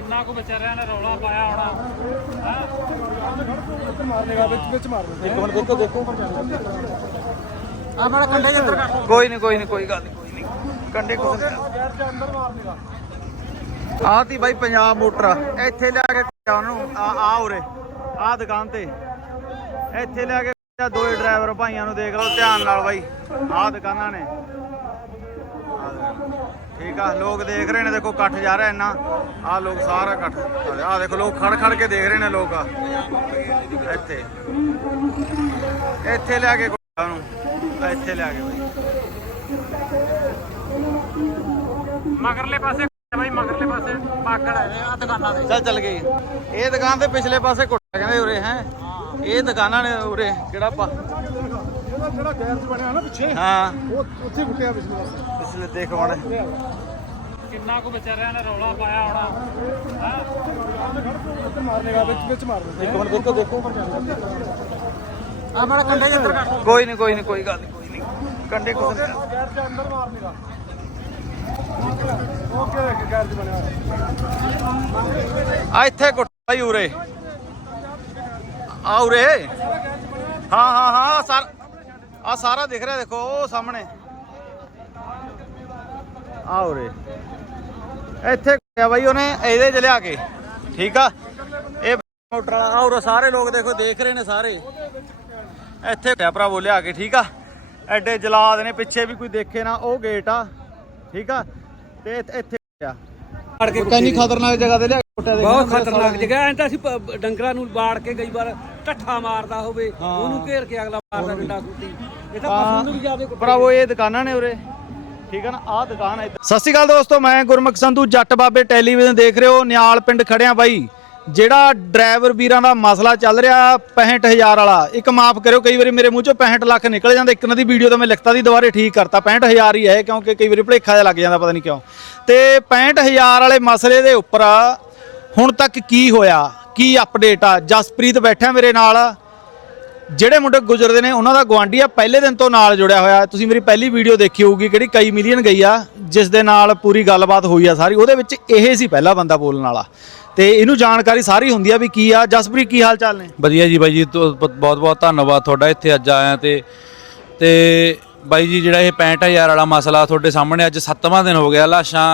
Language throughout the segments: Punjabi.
ਕਿੰਨਾ ਕੁ ਵਿਚਾਰਿਆਂ ਨੇ ਰੌਲਾ ਪਾਇਆ ਹੋਣਾ। ਹੈਂ? ਮਾਰਨੇਗਾ ਵਿੱਚ ਵਿੱਚ ਮਾਰ ਇੱਕ ਮਿੰਟ ਦੇਖੋ ਦੇਖੋ। ਆ ਮਾੜਾ ਕੰਡੇ ਅੰਦਰ ਕਰ। ਕੋਈ ਨਹੀਂ ਕੋਈ ਨਹੀਂ ਕੋਈ ਗੱਲ ਨਹੀਂ ਕੋਈ ਨਹੀਂ ਕੰਡੇ ਕੋਲ ਗੈਰ ਦੇ ਅੰਦਰ ਮਾਰਨੇਗਾ ਆਹ ਤੀ ਬਾਈ ਪੰਜਾਬ ਮੋਟਰ ਇੱਥੇ ਲਿਆ ਕੇ ਉਹਨੂੰ। ਆ ਆ ਉਰੇ। ਆ ਦੁਕਾਨ ਤੇ। ਇੱਥੇ ਲਿਆ ਕੇ ਦੋਏ ਡਰਾਈਵਰ ਭਾਈਆਂ ਨੂੰ ਦੇਖ ਲਓ ਧਿਆਨ ਨਾਲ ਬਾਈ। ਆਹ ਦੁਕਾਨਾਂ ਨੇ। ਠੀਕ ਆ ਲੋਕ ਦੇਖ ਰਹੇ ਨੇ ਦੇਖੋ ਇਕੱਠ ਜਾ ਰਿਹਾ ਇੰਨਾ। ਆ ਲੋਕ ਸਾਰਾ ਇਕੱਠ ਆ ਦੇਖੋ ਲੋਕ ਖੜ ਖੜ ਕੇ ਦੇਖ ਰਹੇ ਨੇ ਲੋਕ ਆ। ਇੱਥੇ। ਇੱਥੇ ਲਿਆ ਕੇ ਕੁੱਟਿਆ ਉਹਨੂੰ ਇੱਥੇ ਲਿਆ ਕੇ ਬਾਈ। ਮਗਰਲੇ ਪਾਸੇ ਬਾਈ ਮਗਰਲੇ ਪਾਸੇ। ਪਾਕੜ ਹੈ ਆ ਦੁਕਾਨਾਂ ਦੇ। ਚੱਲ ਚੱਲ ਗਈ। ਇਹ ਦੁਕਾਨ ਤੇ ਪਿਛਲੇ ਪਾਸੇ ਕੁੱਟਿਆ ਕਹਿੰਦੇ ਉਰੇ ਹੈ? ਇਹ ਦੁਕਾਨਾਂ ਨੇ ਉਰੇ ਕਿਹੜਾ ਪਾ ਇਹਦਾ ਜਿਹੜਾ ਗੈਰ ਚ ਬਣਿਆ ਨਾ ਪਿੱਛੇ ਹਾਂ। ਉਹ ਉੱਥੇ ਫੁੱਟਿਆ ਪਿਛਲੇ ਪਾਸੇ। ਪਿਛਲੇ ਦੇਖ ਹੁਣ। ਕਿੰਨਾ ਕੁ ਵਿਚਾਰਿਆਂ ਨੇ ਰੌਲਾ ਪਾਇਆ ਹੋਣਾ। ਹੈਂ? ਉੱਥੇ ਮਾਰਨੇਗਾ ਵਿੱਚ ਵਿੱਚ ਮਾਰ ਇੱਕ ਮਿੰਟ ਦੇਖੋ ਦੇਖੋ। ਆ ਮਾੜਾ ਕੰਡੇ ਅੰਦਰ ਕਰ। ਕੋਈ ਨਹੀਂ ਕੋਈ ਨਹੀਂ ਕੋਈ ਗੱਲ ਨਹੀਂ ਕੋਈ ਨਹੀਂ ਕੰਡੇ ਕੋਲ ਗੈਰ ਦੇ ਅੰਦਰ ਮਾਰਨੇਗਾ ਓਕੇ ਗੈਰ ਚ ਬਣਿਆ ਆ ਇੱਥੇ ਕੁੱਟ ਬਾਈ ਉਰੇ। ਆ ਉਰੇ। ਹਾਂ ਹਾਂ ਹਾਂ ਸਾਰ ਆ ਸਾਰਾ ਦਿਖ ਰਿਹਾ ਦੇਖੋ ਉਹ ਸਾਹਮਣੇ। ਆ ਉਰੇ। ਇੱਥੇ ਕੁੱਟਿਆ ਬਾਈ ਉਹਨੇ ਇਹਦੇ ਚ ਲਿਆ ਕੇ। ਠੀਕ ਆ? ਇਹ ਮੋਟਰ ਵਾਲਾ ਆ ਉਰੇ ਸਾਰੇ ਲੋਕ ਦੇਖੋ ਦੇਖ ਰਹੇ ਨੇ ਸਾਰੇ। ਇੱਥੇ ਕੁੱਟਿਆ ਭਰਾਵੋ ਲਿਆ ਕੇ ਠੀਕ ਆ? ਐਡੇ ਜਲਾਦ ਨੇ ਪਿੱਛੇ ਵੀ ਕੋਈ ਦੇਖੇ ਨਾ ਉਹ ਗੇਟ ਆ। ਠੀਕ ਆ? ਤੇ ਇੱਥੇ ਕੁੱਟਿਆ ਬਾੜ ਕੇ ਕਿੰਨੀ ਖਤਰਨਾਕ ਜਗ੍ਹਾ ਤੇ ਲਿਆ ਕੇ ਕੁੱਟਿਆ ਦੇਖ ਬਹੁਤ ਖਤਰਨਾਕ ਜਗ੍ਹਾ ਐਂ ਤਾਂ ਅਸੀਂ ਡੰਗਰਾਂ ਨੂੰ ਬਾੜ ਕੇ ਕਈ ਵਾਰ ਢੱਠਾ ਮਾਰਦਾ ਹੋਵੇ। ਉਹਨੂੰ ਘੇਰ ਕੇ ਅਗਲਾ ਮਾਰਦਾ ਡੰਡਾ ਕੁੱਟੀ। ਇਹ ਤਾਂ ਹਾਂ। ਪਸ਼ੂ ਨੂੰ ਵੀ ਜਾਵੇ ਭਰਾਵੋ ਇਹ ਦੁਕਾਨਾਂ ਨੇ ਉਰੇ। ਠੀਕ ਹੈ ਨਾ? ਆਹ ਦੁਕਾਨ ਹੈ ਸਤਿ ਸ਼੍ਰੀ ਅਕਾਲ ਦੋਸਤੋ, ਮੈਂ ਗੁਰਮੁਖ ਸੰਧੂ, ਜੱਟ ਬਾਬੇ ਟੈਲੀਵਿਜ਼ਨ ਦੇਖ ਰਹੇ ਹੋ। ਨਿਆਲ ਪਿੰਡ ਖੜਿਆ ਬਾਈ। ਜਿਹੜਾ ਡਰਾਈਵਰ ਵੀਰਾਂ ਦਾ ਮਸਲਾ ਚੱਲ ਰਿਹਾ 65000 ਵਾਲਾ, ਇੱਕ ਮਾਫ ਕਰਿਓ, ਕਈ ਵਾਰੀ ਮੇਰੇ ਮੂੰਹ ਚੋਂ 65 ਲੱਖ ਨਿਕਲ ਜਾਂਦਾ। ਇੱਕ ਨਾ ਦੀ ਵੀਡੀਓ ਤਾਂ ਮੈਂ ਲਿਖਤਾ ਦੀ ਦੁਬਾਰੇ ਠੀਕ ਕਰਤਾ। 65000 ਹੀ ਹੈ ਕਿਉਂਕਿ ਕਈ ਵਾਰੀ ਭੁਲੇਖਾ ਜਿਹਾ ਲੱਗ ਜਾਂਦਾ, ਪਤਾ ਨਹੀਂ ਕਿਉਂ। ਤੇ 65000 ਵਾਲੇ ਮਸਲੇ ਦੇ ਉੱਪਰ ਹੁਣ ਤੱਕ ਕੀ ਹੋਇਆ? ਕੀ ਅਪਡੇਟ ਆ? ਜਸਪ੍ਰੀਤ ਬੈਠਾ ਮੇਰੇ ਨਾਲ। ਜਿਹੜੇ ਮੁੰਡੇ ਗੁਜ਼ਰਦੇ ਨੇ, ਉਹਨਾਂ ਦਾ ਗਵਾਂਢੀ ਆ ਪਹਿਲੇ ਦਿਨ ਤੋਂ ਨਾਲ ਜੁੜਿਆ ਹੋਇਆ ਤੁਸੀਂ ਮੇਰੀ ਪਹਿਲੀ ਵੀਡੀਓ ਦੇਖੀ ਹੋਊਗੀ ਕਿਹੜੀ ਕਈ ਮਿਲੀਅਨ ਗਈ ਆ, ਜਿਸ ਦੇ ਨਾਲ ਪੂਰੀ ਗੱਲਬਾਤ ਹੋਈ ਆ ਸਾਰੀ। ਉਹਦੇ ਵਿੱਚ ਇਹ ਸੀ ਪਹਿਲਾ ਬੰਦਾ ਬੋਲਣ ਵਾਲਾ। ਤੇ ਇਹਨੂੰ ਜਾਣਕਾਰੀ ਸਾਰੀ ਹੁੰਦੀ ਆ ਵੀ ਕੀ ਆ। ਜਸਪ੍ਰੀਤ, ਕੀ ਹਾਲ ਚਾਲ ਨੇ? ਵਧੀਆ ਜੀ ਬਾਈ ਜੀ ਬਹੁਤ ਬਹੁਤ ਧੰਨਵਾਦ ਤੁਹਾਡਾ। ਇੱਥੇ ਅੱਜ ਆਇਆ ਤੇ। ਤੇ ਬਾਈ ਜੀ ਜਿਹੜਾ ਇਹ 65000 ਵਾਲਾ ਮਸਲਾ ਤੁਹਾਡੇ ਸਾਹਮਣੇ ਅੱਜ 7ਵਾਂ ਦਿਨ ਹੋ ਗਿਆ ਲਾਸ਼ਾਂ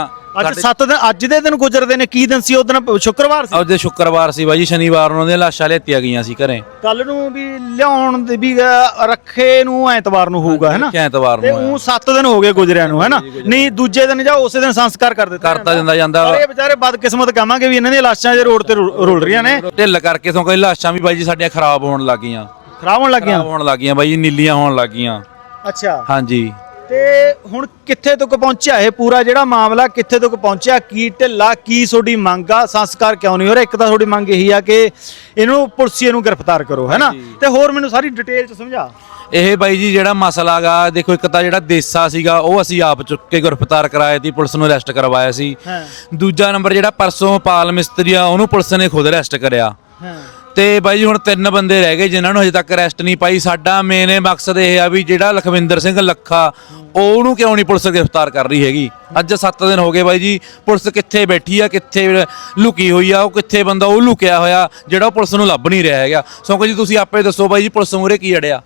ਅੱਜ 7 ਦਿਨ ਅੱਜ ਦੇ ਦਿਨ ਗੁਜ਼ਰਦੇ ਨੇ ਕੀ ਦਿਨ ਸੀ? ਉਹ ਦਿਨ ਸ਼ੁੱਕਰਵਾਰ ਸੀ। ਅੱਜ ਦੇ ਸ਼ੁੱਕਰਵਾਰ ਸੀ ਬਾਈ ਜੀ ਸ਼ਨੀਵਾਰ ਨੂੰ ਉਹਦੀਆਂ ਲਾਸ਼ਾਂ ਲੈਤੀਆਂ ਗਈਆਂ ਸੀ ਘਰੇ। ਕੱਲ ਨੂੰ ਵੀ ਲਿਆਉਣ ਦੇ ਵੀ ਰੱਖੇ ਨੂੰ ਐਤਵਾਰ ਨੂੰ ਹੋਊਗਾ ਹੈਨਾ ਐਤਵਾਰ ਤੇ ਨੂੰ ਉਹ 7 ਦਿਨ ਹੋ ਗਏ ਗੁਜ਼ਰਿਆਂ ਨੂੰ ਹੈਨਾ ਨਹੀਂ ਦੂਜੇ ਦਿਨ ਜਾਂ ਉਸੇ ਦਿਨ ਸੰਸਕਾਰ ਕਰ ਦਿੱਤਾ ਕਰਤਾ ਜਾਂਦਾ। ਜਾਂਦਾ ਪਰ ਇਹ ਵਿਚਾਰੇ ਬਦਕਿਸਮਤ ਕਹਾਂਗੇ ਵੀ ਇਹਨਾਂ ਦੀਆਂ ਲਾਸ਼ਾਂ ਜੇ ਰੋਡ ਤੇ ਰੁਲ ਰਹੀਆਂ ਨੇ। ਢਿੱਲ ਕਰਕੇ ਤੋਂ ਕਈ ਲਾਸ਼ਾਂ ਵੀ ਬਾਈ ਜੀ ਸਾਡੀਆਂ ਖਰਾਬ ਹੋਣ ਲੱਗੀਆਂ ਖਰਾਬ ਹੋਣ ਲੱਗੀਆਂ? ਹੋਣ ਲੱਗੀਆਂ ਬਾਈ ਜੀ ਨੀਲੀਆਂ ਹੋਣ ਲੱਗੀਆਂ। ਅੱਛਾ। ਹਾਂਜੀ। ਤੇ ਹੁਣ ਕਿੱਥੇ ਤੱਕ ਪਹੁੰਚਿਆ ਇਹ ਪੂਰਾ ਜਿਹੜਾ ਮਾਮਲਾ ਕਿੱਥੇ ਤੱਕ ਪਹੁੰਚਿਆ ਕੀ ਢਿੱਲਾ ਕੀ ਤੁਹਾਡੀ ਮੰਗ ਆ? ਸੰਸਕਾਰ ਕਿਉਂ ਨਹੀਂ ਹੋ ਰਿਹਾ? ਇੱਕ ਤਾਂ ਤੁਹਾਡੀ ਮੰਗ ਇਹੀ ਆ ਕਿ ਇਹਨੂੰ ਪੁਲਿਸੀਏ ਨੂੰ ਗ੍ਰਿਫਤਾਰ ਕਰੋ ਹੈਨਾ ਤੇ ਹੋਰ ਮੈਨੂੰ ਸਾਰੀ ਡਿਟੇਲ ਚ ਸਮਝਾ। ਇਹ ਬਾਈ ਜੀ ਜਿਹੜਾ ਮਸਲਾ ਗਾ ਦੇਖੋ ਇੱਕ ਤਾਂ ਜਿਹੜਾ ਦੇਸਾ ਸੀਗਾ ਉਹ ਅਸੀਂ ਆਪ ਚੁੱਕ ਕੇ ਗ੍ਰਿਫਤਾਰ ਕਰਾਇਆ ਸੀ ਪੁਲਿਸ ਨੂੰ ਅਰੈਸਟ ਕਰਵਾਇਆ ਸੀ। ਦੂਜਾ ਨੰਬਰ ਜਿਹੜਾ ਪਰਸੋਂ ਪਾਲ ਮਿਸਤਰੀ ਆ ਉਹਨੂੰ ਪੁਲਿਸ ਨੇ ਖੁਦ ਅਰੈਸਟ ਕਰਿਆ। ਤੇ ਬਾਈ ਜੀ, ਹੁਣ ਤਿੰਨ ਬੰਦੇ ਰਹਿ ਗਏ ਜਿਨ੍ਹਾਂ ਨੂੰ ਹਜੇ ਤੱਕ ਅਰੈਸਟ ਨਹੀਂ ਪਾਈ। ਸਾਡਾ ਮੇਨ ਮਕਸਦ ਇਹ ਆ ਵੀ ਜਿਹੜਾ ਲਖਵਿੰਦਰ ਸਿੰਘ ਲੱਖਾ, ਉਹਨੂੰ ਕਿਉਂ ਨਹੀਂ ਪੁਲਿਸ ਗ੍ਰਿਫਤਾਰ ਕਰ ਰਹੀ ਹੈਗੀ? ਅੱਜ 7 ਦਿਨ ਹੋ ਗਏ ਬਾਈ ਜੀ, ਪੁਲਿਸ ਕਿੱਥੇ ਬੈਠੀ ਆ, ਕਿੱਥੇ ਲੁਕੀ ਹੋਈ ਆ, ਉਹ ਕਿੱਥੇ ਬੰਦਾ ਉਹ ਲੁਕਿਆ ਹੋਇਆ, ਜਿਹੜਾ ਉਹ ਪੁਲਿਸ ਨੂੰ ਲੱਭ ਨਹੀਂ ਰਿਹਾ ਹੈਗਾ। ਸੋ ਜੀ, ਤੁਸੀਂ ਆਪੇ ਦੱਸੋ ਬਾਈ ਜੀ, ਪੁਲਿਸ ਮੂਰੇ ਕੀ ਅੜਿਆ?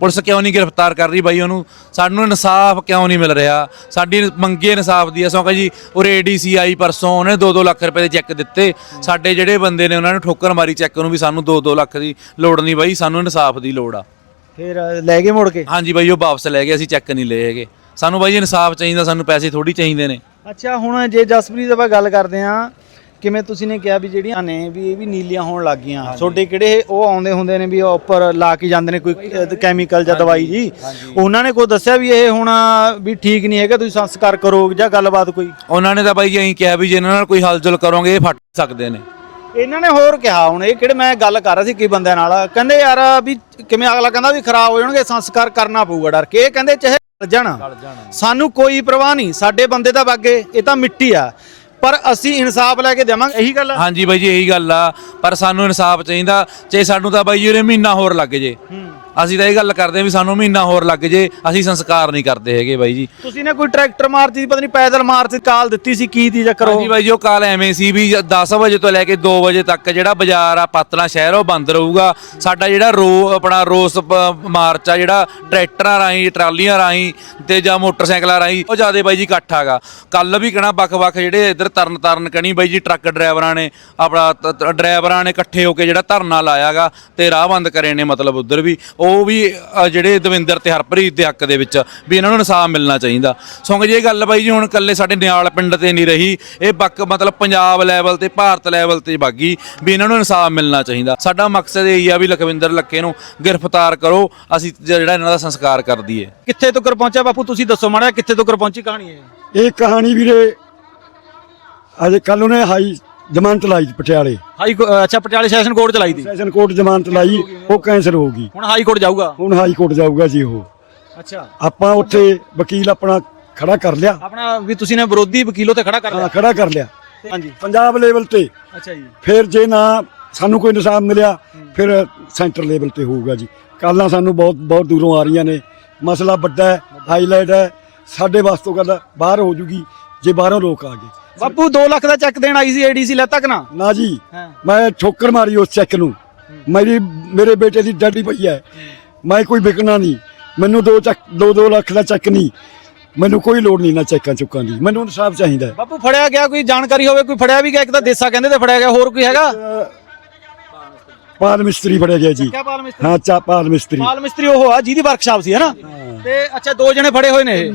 ਪੁਲਿਸ ਕਿਉਂ ਨਹੀਂ ਗ੍ਰਿਫਤਾਰ ਕਰ ਰਹੀ ਬਾਈ ਉਹਨੂੰ? ਸਾਨੂੰ ਇਨਸਾਫ ਕਿਉਂ ਨਹੀਂ ਮਿਲ ਰਿਹਾ? ਸਾਡੀ ਮੰਗੇ ਇਨਸਾਫ ਦੀ ਹੈ ਸੌਂਕਾ ਜੀ ਉਰੇ ਏਡੀਸੀ ਆਈ ਪਰਸੋਂ ਉਹਨੇ 2-2 ਲੱਖ ਰੁਪਏ ਦੇ ਚੈੱਕ ਦਿੱਤੇ। ਸਾਡੇ ਜਿਹੜੇ ਬੰਦੇ ਨੇ ਉਹਨਾਂ ਨੂੰ ਠੋਕਰ ਮਾਰੀ ਚੈੱਕ ਨੂੰ ਵੀ ਸਾਨੂੰ 2-2 ਲੱਖ ਦੀ ਲੋੜ ਨਹੀਂ ਬਾਈ। ਸਾਨੂੰ ਇਨਸਾਫ ਦੀ ਲੋੜ ਆ। ਫਿਰ ਲੈ ਗਏ ਮੁੜ ਕੇ? ਹਾਂਜੀ ਬਾਈ ਉਹ ਵਾਪਸ ਲੈ ਗਏ। ਅਸੀਂ ਚੈੱਕ ਨਹੀਂ ਲਏ ਹੈਗੇ। ਸਾਨੂੰ ਬਾਈ ਇਨਸਾਫ ਚਾਹੀਦਾ ਸਾਨੂੰ ਪੈਸੇ ਥੋੜੀ ਚਾਹੀਦੇ ਨੇ। ਅੱਛਾ ਹੁਣ ਜੇ ਜਸਪ੍ਰੀਤ ਆਪਾਂ ਗੱਲ ਕਰਦੇ ਆ ਕਿਵੇਂ ਤੁਸੀਂ ਨੇ ਕਿਹਾ ਵੀ ਜਿਹੜੀਆਂ ਨੇ ਵੀ ਇਹ ਵੀ ਨੀਲੀਆਂ ਹੋਣ ਲੱਗ ਗਈਆਂ? ਛੋਟੇ ਕਿਹੜੇ ਉਹ ਆਉਂਦੇ ਹੁੰਦੇ ਨੇ ਵੀ ਉੱਪਰ ਲਾ ਕੇ ਜਾਂਦੇ ਨੇ ਕੋਈ ਕੈਮੀਕਲ ਜਾਂ ਦਵਾਈ ਜੀ? ਉਹਨਾਂ ਨੇ ਕੋਈ ਦੱਸਿਆ ਵੀ ਇਹ ਹੁਣ ਵੀ ਠੀਕ ਨਹੀਂ ਹੈਗਾ ਤੁਸੀਂ ਸੰਸਕਾਰ ਕਰੋ ਜਾਂ ਗੱਲਬਾਤ ਕੋਈ? ਉਹਨਾਂ ਨੇ ਤਾਂ ਬਾਈ ਜੀ ਅਸੀਂ ਕਿਹਾ ਵੀ ਜੇ ਇਹਨਾਂ ਨਾਲ ਕੋਈ ਹਲਚਲ ਕਰੋਗੇ ਇਹ ਫਟ ਸਕਦੇ ਨੇ। ਇਹਨਾਂ ਨੇ ਹੋਰ ਕਿਹਾ ਹੁਣ ਇਹ ਕਿਹੜੇ ਮੈਂ ਗੱਲ ਕਰ ਰਿਹਾ ਸੀ ਕਈ ਬੰਦਿਆਂ ਨਾਲ। ਕਹਿੰਦੇ ਯਾਰ ਵੀ ਕਿਵੇਂ ਅਗਲਾ ਕਹਿੰਦਾ ਵੀ ਖਰਾਬ ਹੋ ਜਾਣਗੇ ਸੰਸਕਾਰ ਕਰਨਾ ਪਊਗਾ ਡਰ ਕੇ। ਇਹ ਕਹਿੰਦੇ ਚਾਹੇ ਗਲ ਜਾਣ। ਸਾਨੂੰ ਕੋਈ ਪਰਵਾਹ ਨਹੀਂ ਸਾਡੇ ਬੰਦੇ ਤਾਂ ਬਾਗੇ ਇਹ ਤਾਂ ਮਿੱਟੀ ਆ। ਪਰ ਅਸੀਂ ਇਨਸਾਫ ਲੈ ਕੇ ਦੇਵਾਂਗੇ ਇਹੀ ਗੱਲ ਆ। ਹਾਂਜੀ ਬਾਈ ਜੀ ਇਹੀ ਗੱਲ ਆ। ਪਰ ਸਾਨੂੰ ਇਨਸਾਫ ਚਾਹੀਦਾ। ਜੇ ਸਾਨੂੰ ਤਾਂ ਬਾਈ ਜੀ ਉਰੇ ਮਹੀਨਾ ਹੋਰ ਲੱਗ ਜੇ। ਅਸੀਂ ਤਾਂ ਇਹ ਗੱਲ ਕਰਦੇ ਆ ਵੀ ਸਾਨੂੰ ਮਹੀਨਾ ਹੋਰ ਲੱਗ ਜੇ ਅਸੀਂ ਸੰਸਕਾਰ ਨਹੀਂ ਕਰਦੇ ਹੈਗੇ ਬਾਈ ਜੀ। ਤੁਸੀਂ ਨੇ ਕੋਈ ਟਰੈਕਟਰ ਮਾਰਤੀ ਪਤਾ ਨਹੀਂ ਪੈਦਲ ਮਾਰਤੀ ਕਾਲ ਦਿੱਤੀ ਸੀ ਕੀ ਦੀ ਚੱਕਰ ਉਹ ਹਾਂਜੀ ਬਾਈ ਜੀ ਉਹ ਕਾਲ ਐਵੇਂ ਸੀ ਵੀ 10 ਵਜੇ ਤੋਂ ਲੈ ਕੇ 2 ਵਜੇ ਤੱਕ ਜਿਹੜਾ ਬਾਜ਼ਾਰ ਆ ਪਤਲਾ ਸ਼ਹਿਰ ਉਹ ਬੰਦ ਰਹੂਗਾ। ਸਾਡਾ ਜਿਹੜਾ ਰੋ ਆਪਣਾ ਰੋਸ ਪ- ਮਾਰਚ ਆ ਜਿਹੜਾ ਟਰੈਕਟਰਾਂ ਰਾਹੀਂ ਟਰਾਲੀਆਂ ਰਾਹੀਂ ਤੇ ਜਾਂ ਮੋਟਰਸਾਈਕਲਾਂ ਰਾਹੀਂ ਉਹ ਜਿਆਦੇ ਬਾਈ ਜੀ ਇਕੱਠ ਹੈਗਾ। ਕੱਲ ਵੀ ਕਹਣਾ ਵੱਖ-ਵੱਖ ਜਿਹੜੇ ਇੱਧਰ ਤਰਨ ਤਾਰਨ ਕਣੀ ਬਾਈ ਜੀ ਟਰੱਕ ਡਰਾਈਵਰਾਂ ਨੇ ਆਪਣਾ ਤ- ਤ- ਡਰਾਈਵਰਾਂ ਨੇ ਇਕੱਠੇ ਹੋ ਕੇ ਜਿਹੜਾ ਧਰਨਾ ਲਾਇਆਗਾ ਤੇ ਰਾਹ ਬੰਦ ਕਰੇ ਨੇ ਮਤਲਬ ਉਧਰ ਵੀ। ਉਹ ਵੀ ਅ, ਜਿਹੜੇ ਦਵਿੰਦਰ ਤੇ ਹਰਪ੍ਰੀਤ ਦੇ ਹੱਕ ਦੇ ਵਿੱਚ ਵੀ ਇਹਨਾਂ ਨੂੰ ਇਨਸਾਫ ਮਿਲਣਾ ਚਾਹੀਦਾ। ਸੋ ਜੇ ਇਹ ਗੱਲ ਬਾਈ ਜੀ ਹੁਣ ਕੱਲੇ ਸਾਡੇ ਨਿਆਲ ਪਿੰਡ ਤੇ ਨਹੀਂ ਰਹੀ। ਇਹ ਬੱਕ ਮਤਲਬ ਪੰਜਾਬ ਲੈਵਲ ਤੇ ਭਾਰਤ ਲੈਵਲ ਤੇ ਬਾਗੀ ਵੀ ਇਹਨਾਂ ਨੂੰ ਇਨਸਾਫ ਮਿਲਣਾ ਚਾਹੀਦਾ। ਸਾਡਾ ਮਕਸਦ ਇਹ ਹੀ ਆ ਵੀ ਲਖਵਿੰਦਰ ਲੱਖੇ ਨੂੰ ਗ੍ਰਿਫਤਾਰ ਕਰੋ। ਅਸੀਂ ਜਿਹੜਾ ਇਹਨਾਂ ਦਾ ਸੰਸਕਾਰ ਕਰ ਦਈਏ। ਕਿੱਥੇ ਤੱਕ ਪਹੁੰਚਿਆ ਬਾਪੂ? ਤੁਸੀਂ ਦੱਸੋ ਮਾੜਾ ਜਿਹਾ ਕਿੱਥੇ ਤੱਕ ਪਹੁੰਚੀ ਕਹਾਣੀ ਹੈ ਇਹ ਕਹਾਣੀ ਵੀਰੇ ਅਜੇ ਕੱਲ ਉਹਨੇ ਹਾਈ ਜ਼ਮਾਨਤ ਲਾਈ ਸੀ ਪਟਿਆਲੇ। ਹਾਈ ਕੋ- ਅੱਛਾ ਪਟਿਆਲੇ ਸੈਸ਼ਨ ਕੋਰਟ ਚਲਾਈ ਦੀ ਸੈਸ਼ਨ ਕੋਰਟ ਜ਼ਮਾਨਤ ਲਾਈ ਉਹ ਕੈਂਸਲ ਹੋ ਗਈ। ਹੁਣ ਹਾਈ ਕੋਰਟ ਜਾਊਗਾ? ਹੁਣ ਹਾਈ ਕੋਰਟ ਜਾਊਗਾ ਜੀ ਉਹ। ਅੱਛਾ। ਆਪਾਂ ਉੱਥੇ ਵਕੀਲ ਆਪਣਾ ਖੜਾ ਕਰ ਲਿਆ। ਆਪਣਾ ਵੀ ਤੁਸੀਂ ਨੇ ਵਿਰੋਧੀ ਵਕੀਲੋਂ ਤੇ ਖੜਾ ਕਰ ਹਾਂ ਲਿਆ ਖੜਾ ਕਰ ਲਿਆ। ਹਾਂਜੀ। ਪੰਜਾਬ ਲੈਵਲ ਤੇ। ਅੱਛਾ ਜੀ। ਫਿਰ ਜੇ ਨਾ ਸਾਨੂੰ ਕੋਈ ਇਨਸਾਫ ਮਿਲਿਆ ਫਿਰ ਸੈਂਟਰ ਲੈਵਲ ਤੇ ਹੋਊਗਾ ਜੀ। ਕਾਲਾਂ ਸਾਨੂੰ ਬਹੁਤ ਬਹੁਤ ਦੂਰੋਂ ਆ ਰਹੀਆਂ ਨੇ। ਮਸਲਾ ਵੱਡਾ ਹੈ ਹਾਈਲਾਈਟ ਹੈ। ਸਾਡੇ ਵਾਸਤੇ ਗੱਲ ਬਾਹਰ ਹੋ ਜੂਗੀ ਜੇ ਬਾਹਰੋਂ ਲੋਕ ਆ ਗਏ। ਬਾਪੂ 2 ਲੱਖ ਦਾ ਚੈੱਕ ਦੇਣ ਆਈ ਸੀ ਏਡੀਸੀ ਲੈ ਤੱਕ ਨਾ? ਨਾ ਜੀ ਹਾਂ। ਮੈਂ ਠੋਕਰ ਮਾਰੀ ਉਸ ਚੈੱਕ ਨੂੰ। ਮੇਰੀ ਮੇਰੇ ਬੇਟੇ ਦੀ ਡੈਡੀ ਪਈ ਹੈ। ਮੈਂ ਕੋਈ ਵਿਕਣਾ ਨਹੀਂ। ਮੈਨੂੰ ਦੋ ਚੱਕ 2-2 ਲੱਖ ਦਾ ਚੈੱਕ ਨਹੀਂ। ਮੈਨੂੰ ਕੋਈ ਲੋੜ ਨਹੀਂ ਨਾ ਚੈੱਕਾਂ ਚੁੱਕਾਂ ਦੀ। ਮੈਨੂੰ ਇਨਸਾਫ ਚਾਹੀਦਾ ਹੈ। ਬਾਪੂ ਫੜਿਆ ਗਿਆ ਕੋਈ ਜਾਣਕਾਰੀ ਹੋਵੇ ਕੋਈ ਫੜਿਆ ਵੀ ਗਿਆ? ਇੱਕ ਤਾਂ ਦੇਸਾ ਕਹਿੰਦੇ ਤੇ ਫੜਿਆ ਗਿਆ ਹੋਰ ਕੋਈ ਹੈਗਾ? ਪਾਲ ਮਿਸਤਰੀ ਫੜਿਆ ਗਿਆ ਜੀ। ਕਿਆ ਪਾਲ ਮਿਸਤਰੀ? ਹਾਂ ਚਾ ਪਾਲ ਮਿਸਤਰੀ। ਪਾਲ ਮਿਸਤਰੀ ਉਹ ਆ ਜਿਹਦੀ ਵਰਕਸ਼ਾਪ ਸੀ ਹੈ ਨਾ? ਤੇ ਅੱਛਾ ਦੋ ਜਣੇ ਫੜੇ ਹੋਏ ਨੇ ਇਹ?